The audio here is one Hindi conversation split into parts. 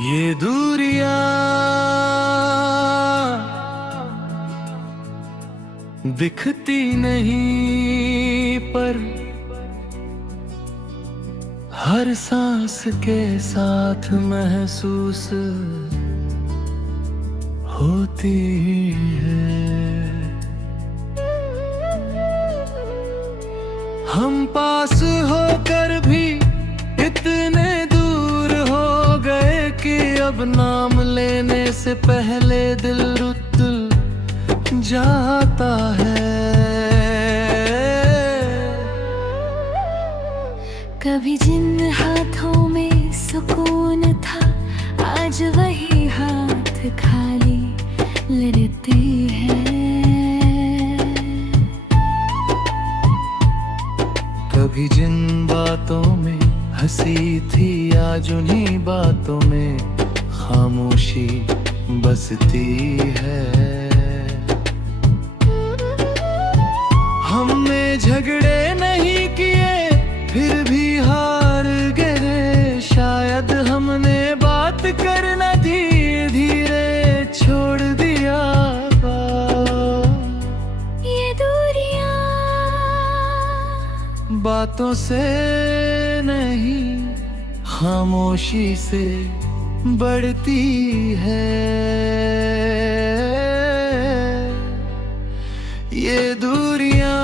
ये दूरियां दिखती नहीं पर हर सांस के साथ महसूस होती है। हम पास होकर भी इतने दूर हो गए कि अब नाम लेने से पहले दिल रुत जाता है। कभी जिन हाथों में सुकून था आज वही हाथ खाली लड़ते हैं। कभी जिन बातों में हंसी थी आज उन्हीं बातों में खामोशी बसती है। हमने झगड़े नहीं किए फिर भी हार गए। शायद हमने बात करना धीरे धीरे छोड़ दिया। ये दूरियां बातों से नहीं खामोशी से बढ़ती है। ये दूरियां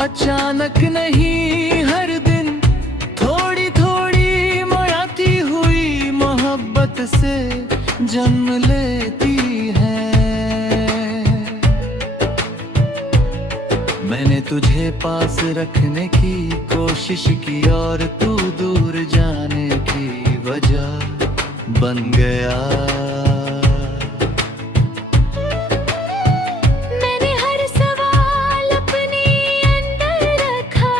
अचानक नहीं हर दिन थोड़ी थोड़ी मुड़ाती हुई मोहब्बत से जन्म लेती है। मैंने तुझे पास रखने की कोशिश की और तू दूर जाने की वजह बन गया। मैंने हर सवाल अपने अंदर रखा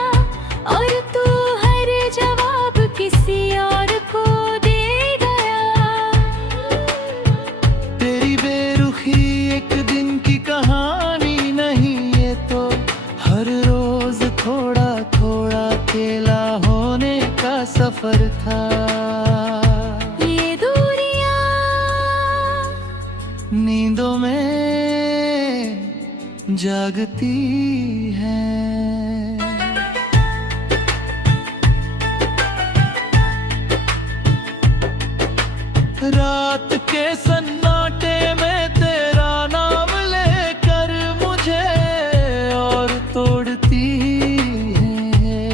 और तू हर जवाब किसी और को दे गया। तेरी बेरुखी एक दिन की कहानी नहीं, ये तो हर रोज थोड़ा थोड़ा अकेला होने का सफर था। नींदों में जागती है। रात के सन्नाटे में तेरा नाम लेकर मुझे और तोड़ती है।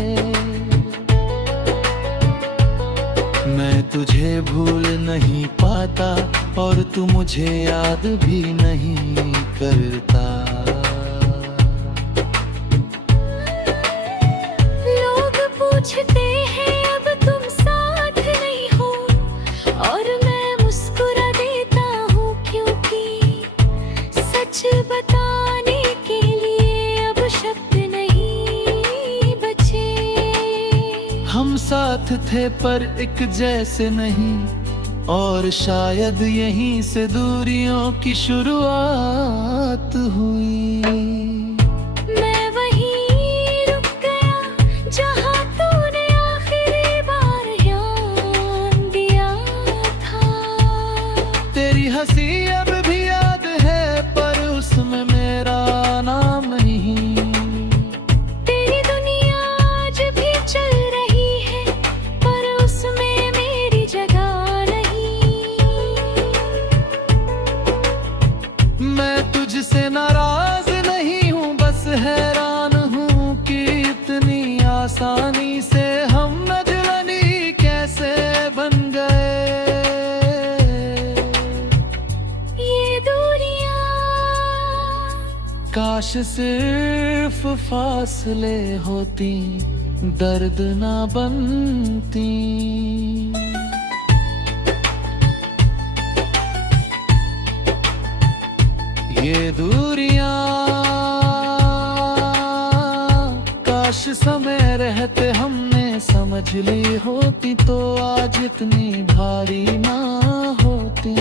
मैं तुझे भूल नहीं पाता और तू मुझे याद भी नहीं करता। लोग पूछते हैं अब तुम साथ नहीं हो और मैं मुस्कुरा देता हूँ क्योंकि सच बताने के लिए अब शब्द नहीं बचे। हम साथ थे पर एक जैसे नहीं और शायद यहीं से दूरियों की शुरुआत हुई। मैं वहीं रुक गया जहाँ तूने आखिरी बार ध्यान दिया था। तेरी हंसी अब भी याद है पर उसमें मेरा नाम नहीं। तेरी दुनिया आज भी चल रही है पर उसमें मेरी जगह तुझसे नाराज नहीं हूँ, बस हैरान हूँ कि इतनी आसानी से हम न जुड़नी कैसे बन गए। ये दूरियां काश सिर्फ फासले होती दर्द ना बनती। ये दूरियां काश समय रहते हमने समझ ली होती तो आज इतनी भारी ना होती।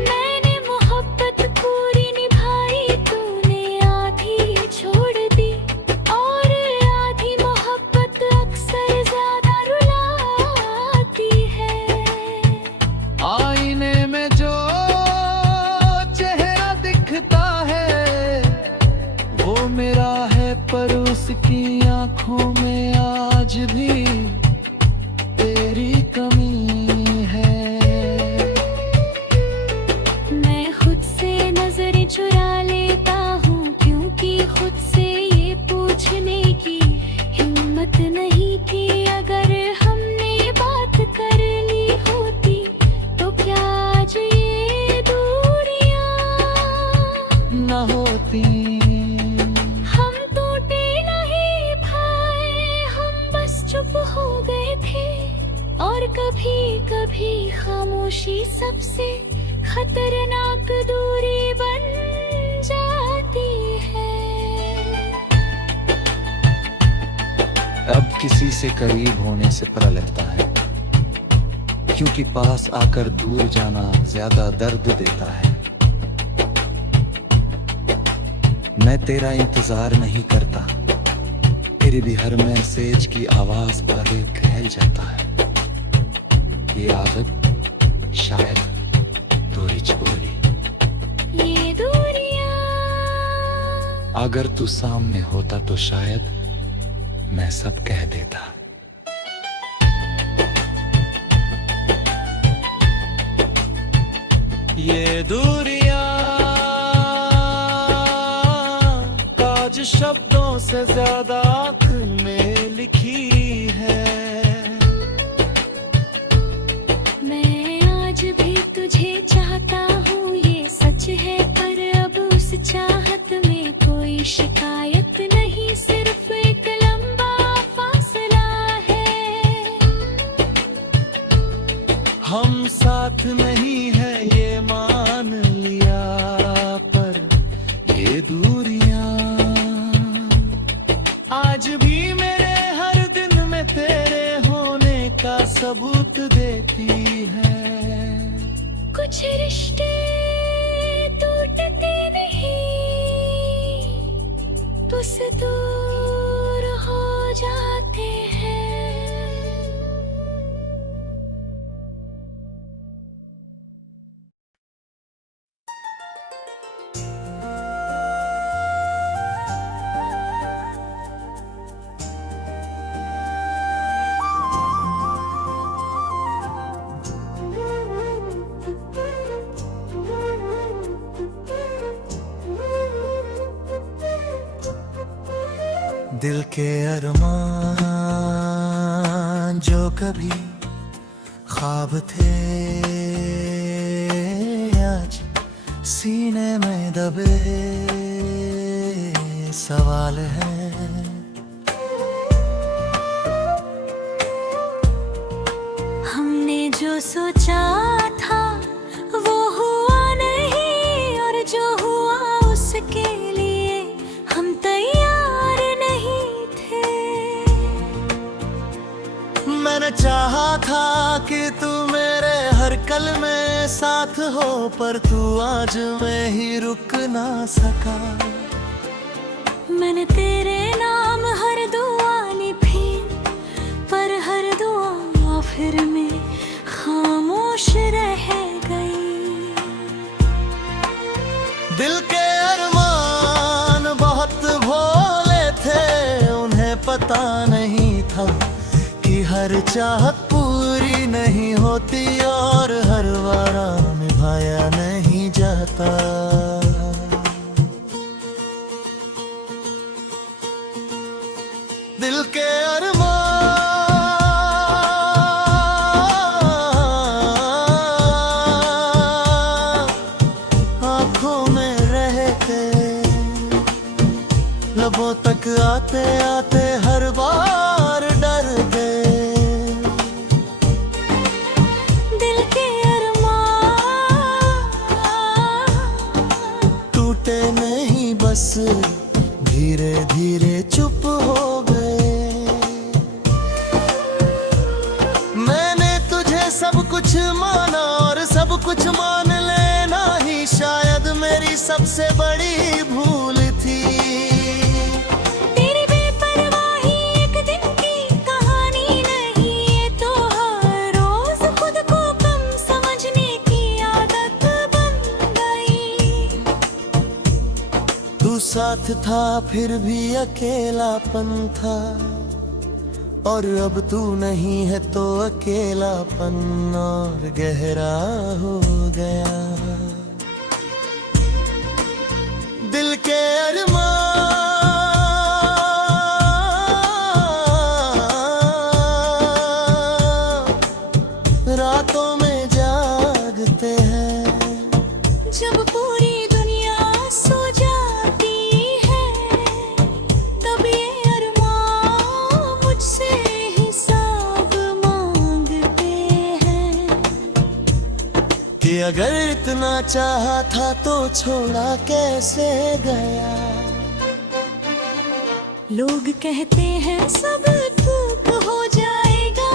मैंने मोहब्बत पूरी निभाई, तूने आधी छोड़ दी। खामोशी सबसे खतरनाक दूरी बन जाती है। अब किसी से करीब होने से पता लगता है, क्योंकि पास आकर दूर जाना ज्यादा दर्द देता है। मैं तेरा इंतजार नहीं करता, फिर भी हर मैसेज की आवाज पर घैल जाता है। ये आदत शायद दूरी चोरी। ये दूरियां अगर तू सामने होता तो शायद मैं सब कह देता। ये दूरियां ताज शब्दों से ज्यादा आँख में लिखी है। मैं आज भी तुझे चाहता हूँ, ये सच है, पर अब उस चाहत में कोई शिकायत नहीं, सिर्फ एक लंबा फासला है। हम साथ नहीं है ये मान लिया, पर ये दूरियां आज भी मेरे हर दिन में तेरे होने का सबूत देती है। कुछ रिश्ते टूटते नहीं, बस दूर हो जाते हैं। दिल के अरमान जो कभी ख्वाब थे, आज सीने में दबे सवाल है। हमने जो सोचा था वो हुआ नहीं, और जो हुआ उसके लिए हम तैयार नहीं थे। मैंने चाहा था कि तू मेरे हर कल में साथ हो, पर तू आज में ही रुक ना सका। मैंने तेरे नाम हर दुआ लिखी, पर हर दुआ आखिर में खामोश रह गई। दिल के अरमान बहुत भोले थे, उन्हें पता नहीं था कि हर चाहत पूरी नहीं होती, और हर वारा निभाया नहीं जाता। दिल के अरमान आँखों में रहते, लबों तक आते आते हर बार डरते। दिल के अरमान टूटे नहीं, बस धीरे धीरे चुप हो गए। मैंने तुझे सब कुछ माना, और सब कुछ मान लेना ही शायद मेरी सबसे बड़ी भूल थी। तेरी बेपरवाही एक दिन की कहानी नहीं, ये तो हर रोज खुद को कम समझने की आदत बन गई। तू साथ था फिर भी अकेलापन था, और अब तू नहीं है तो अकेलापन और गहरा हो गया। दिल के अरमान रातों में जागते हैं, जब पूरी दुनिया सो जाती है, तब ये अरमान मुझसे हिसाब मांगते हैं। कि अगर इतना चाहा था तो छोड़ा कैसे गया। लोग कहते हैं सब ठीक हो जाएगा,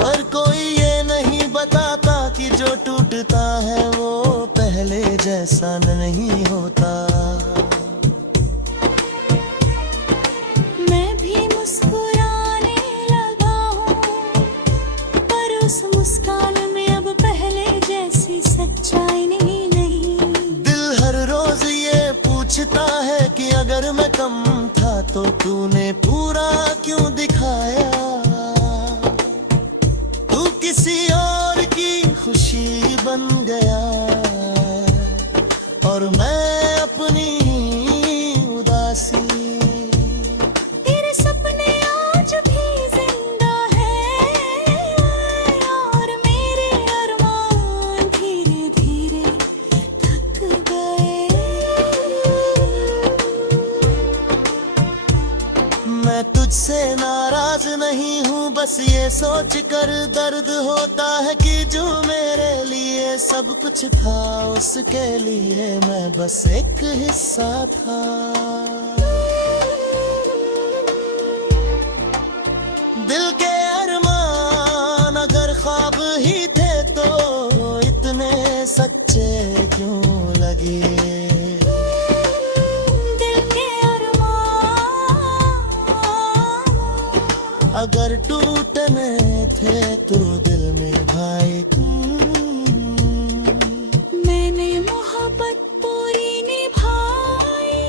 पर कोई ये नहीं बताता कि जो टूटता है वो पहले जैसा नहीं होता। मैं भी मुस्कुराने लगा हूँ, पर उस मुस्कान में अब पहले जैसी सच्चाई नहीं। दिल हर रोज ये पूछता है कि अगर मैं कम था तो तूने पूरा क्यों दिखाया। तू किसी और की खुशी बन गया और मैं अपनी उदासी। तेरे सपने आज भी जिंदा हैं और मेरे अरमान धीरे धीरे थक गए। मैं तुझसे नाराज नहीं हूँ, बस ये सोच कर दर्द होता है कि जो मेरे लिए सब कुछ था उसके लिए मैं बस एक हिस्सा था। दिल के अरमान अगर ख्वाब ही थे तो इतने सच्चे क्यों लगे। दिल के अरमान अगर टूटने थे तो दिल में भाई मैंने मोहब्बत पूरी निभाई,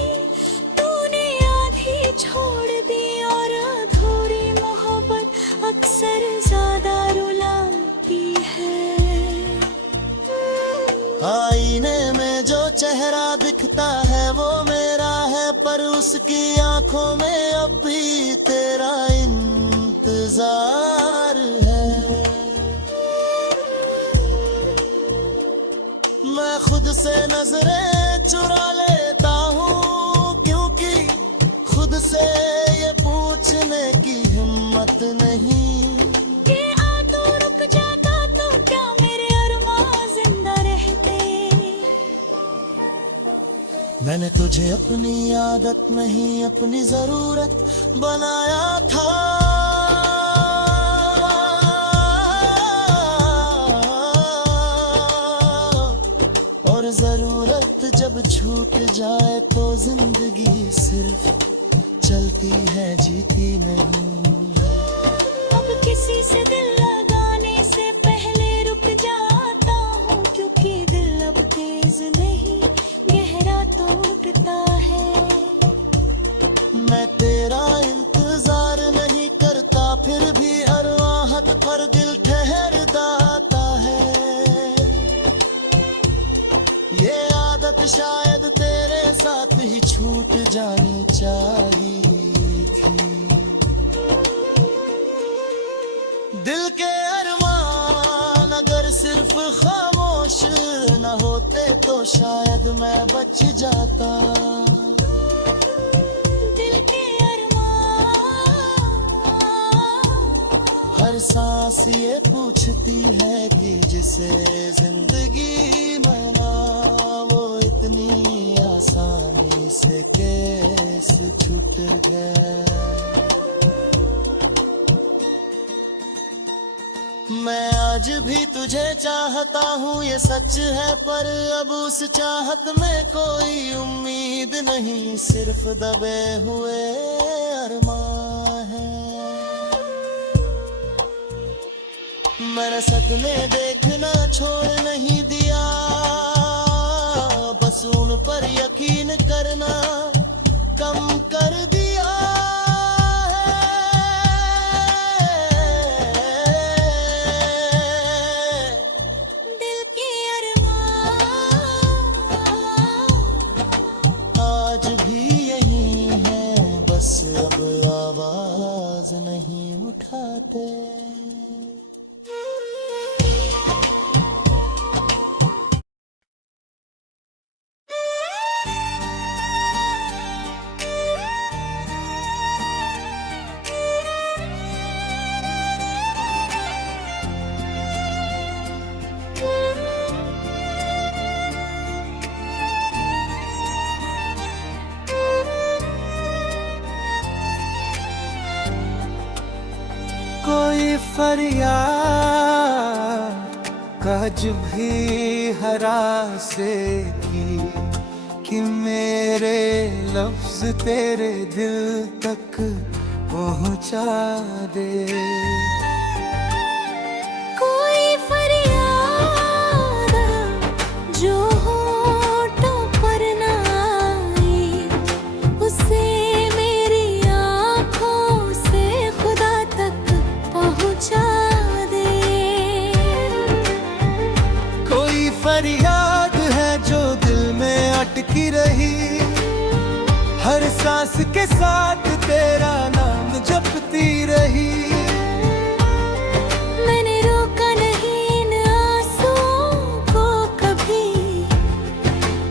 तूने आधी छोड़ दी और अधूरी मोहब्बत अक्सर ज्यादा रुलाती है। आईने में जो चेहरा दिखता है वो मेरा है, पर उसकी आंखों में अब भी तेरा इंतजार है। मैं खुद से नजरें चुरा लेता हूँ क्योंकि खुद से ये पूछने की हिम्मत नहीं। कि आ तो रुक जाता तो क्या मेरे अरमान जिंदा रहते। मैंने तुझे अपनी आदत नहीं अपनी जरूरत बनाया था। और जरूरत जब छूट जाए तो जिंदगी सिर्फ चलती है जीती नहीं। अब किसी से दिल लगाने से पहले रुक जाता हूँ, क्योंकि दिल अब तेज नहीं गहरा टूटता है। मैं तेरा इंतजार नहीं करता फिर भी हर आहट पर दिल ठहर जाता है। ये आदत शायद तेरे साथ ही छूट जानी चाहिए थी। दिल के अरमान अगर सिर्फ खामोश न होते तो शायद मैं बच जाता। दिल के अरमान हर सांस ये पूछती है कि जिसे जिंदगी में ना वो इतनी आसानी से कैसे छूट गया। मैं आज भी तुझे चाहता हूँ ये सच है, पर अब उस चाहत में कोई उम्मीद नहीं, सिर्फ दबे हुए अरमान हैं। मैंने सपने देखना छोड़ नहीं दिया, बस उन पर यकीन करना कम कर दिया है। दिल के अरमान आज भी यही है, बस अब आवाज नहीं उठाते। कोई फरियाद काज भी हरा से की कि मेरे लफ्ज तेरे दिल तक पहुंचा दे। कोई फरियाद जो होठों पर ना आई, उसे मेरी आँखों से खुदा तक पहुँचा दे। कोई फरियाद है जो दिल में अटकी रही, हर सांस के साथ तेरा नाम जपती रही। मैंने रोका नहीं इन आंसुओं को कभी,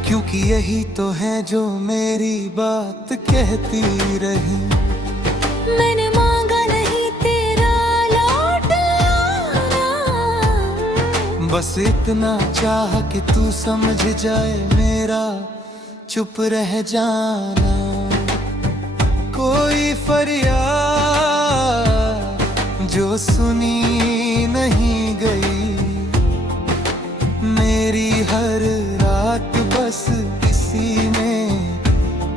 क्योंकि यही तो है जो मेरी बात कहती रही। मैंने मांगा नहीं तेरा लौट आना, बस इतना चाह कि तू समझ जाए मेरा चुप रह जाना। कोई फरियाद जो सुनी नहीं गई, मेरी हर रात बस इसी में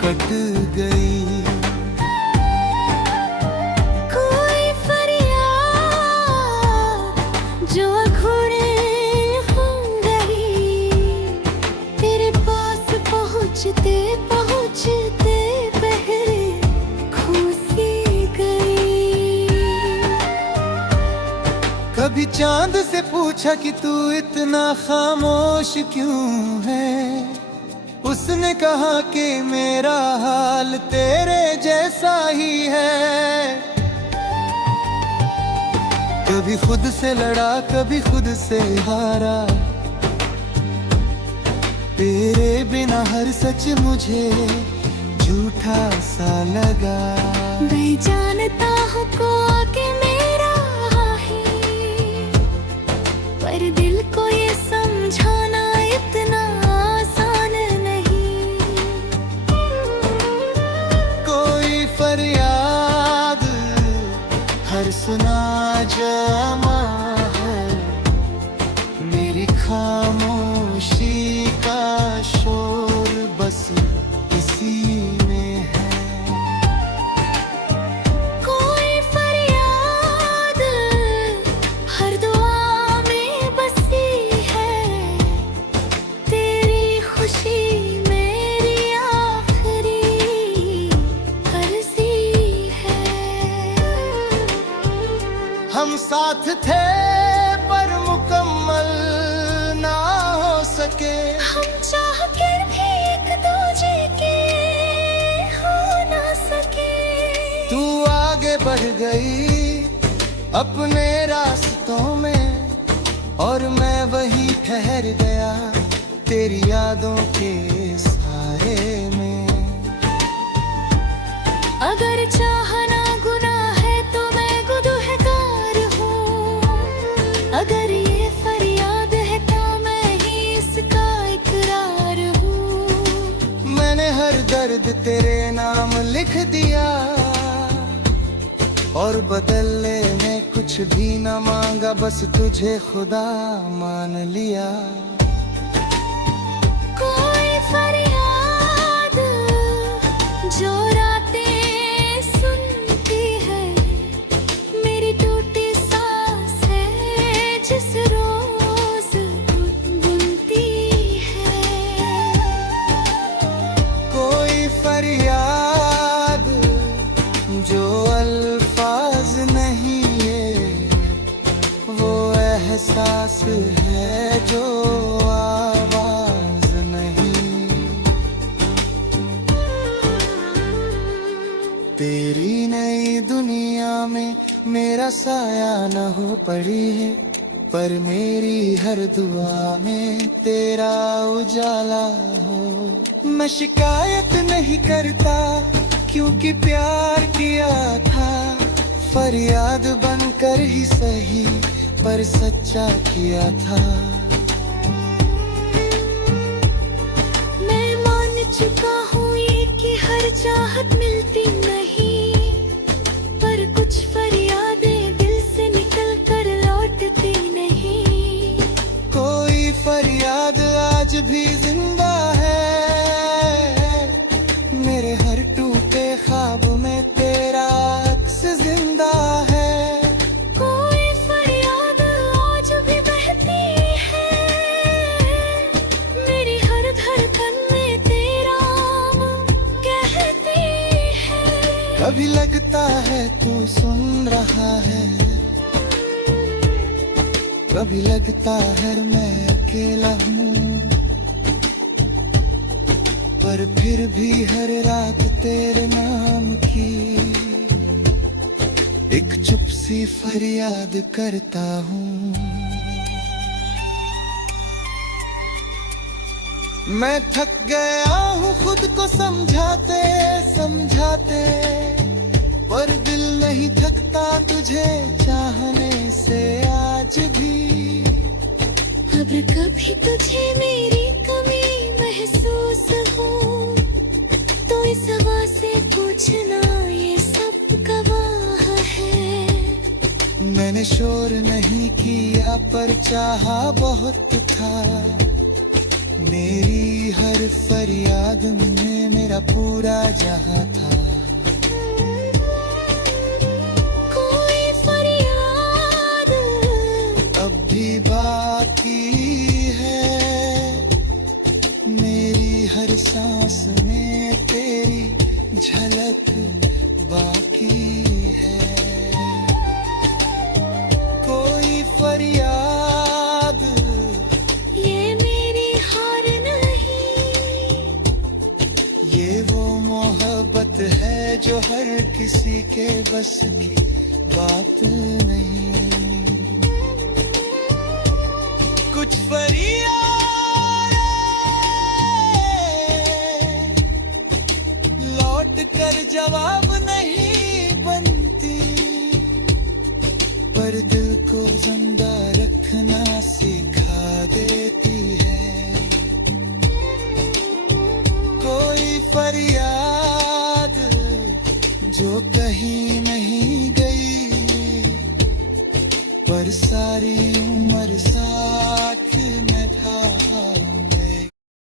कट गई। कोई फरियाद जो अधूरी हो गई, तेरे पास पहुँचते पहुँचते पहले खो सी गई। कभी चांद से पूछा कि तू इतना खामोश क्यों है, उसने कहा कि मेरा हाल तेरे जैसा ही है। कभी खुद से लड़ा कभी खुद से हारा, तेरे बिना हर सच मुझे झूठा सा लगा। मैं जानता हूँ को आके मेरा ही, पर दिल को ये समझाना इतना आसान नहीं। कोई फरियाद हर सुना जमा है, मेरी खामोशी का शोर बस इसी में है। कोई फरियाद हर दुआ में बसी है, तेरी खुशी मेरी आखिरी अर्जी है। हम साथ थे पर मुकम्मल ना हो सके, हम चाह कर भी एक दूजे के हो ना सके। तू आगे बढ़ गई अपने रास्तों में, और मैं वही ठहर गया तेरी यादों के साए में। अगर चाहना गुनाह है तो मैं गुनहगार हूँ, अगर ये फरियाद है तो मैं ही इसका इकरार हूँ। मैंने हर दर्द तेरे नाम लिख दिया, और बदले में कुछ भी न मांगा, बस तुझे खुदा मान लिया। कोई फरियाद जो रातें सुनती है, मेरी टूटी सांस है जिस रोज बुनती है। कोई फरियाद जो अल्फाज नहीं है, वो एहसास है जो आवाज नहीं। तेरी नई दुनिया में मेरा साया न हो पड़ी है, पर मेरी हर दुआ में तेरा उजाला हो। मैं शिकायत नहीं करता क्योंकि प्यार किया था, फरियाद बनकर ही सही पर सच्चा किया था। मैं मान चुका हूँ ये कि हर चाहत मिलती नहीं, पर कुछ फरियादें दिल भी जिंदा है। मेरे हर टूटे ख्वाब में तेरा अक्स जिंदा है। कोई फरियाद आज भी बहती है, मेरी हर धड़कन में तेरा नाम कहती है। कभी लगता है तू सुन रहा है, कभी लगता है मैं अकेला हूँ, पर फिर भी हर रात तेरे नाम की एक चुप सी फरियाद करता हूँ। मैं थक गया हूँ खुद को समझाते समझाते, पर दिल नहीं थकता तुझे चाहने से आज भी। अब कभी तुझे मेरी कमी महसूस हो तो इस हवा से पूछना, ये सब गवाह है। मैंने शोर नहीं किया पर चाहा बहुत था, मेरी हर फरियाद में मेरा पूरा जहां था। कोई फरियाद अब भी बाकी है, मेरी हर सांस में तेरी झलक बाकी है। कोई फरियाद ये मेरी हार नहीं, ये वो मोहब्बत है जो हर किसी के बस की बात नहीं। कुछ फरियाद लौट कर जवाब नहीं बनती, पर दिल को जिंदा रखना सिखा देती है। कोई फरियाद जो कहीं नहीं गई, पर सारी उम्र सारी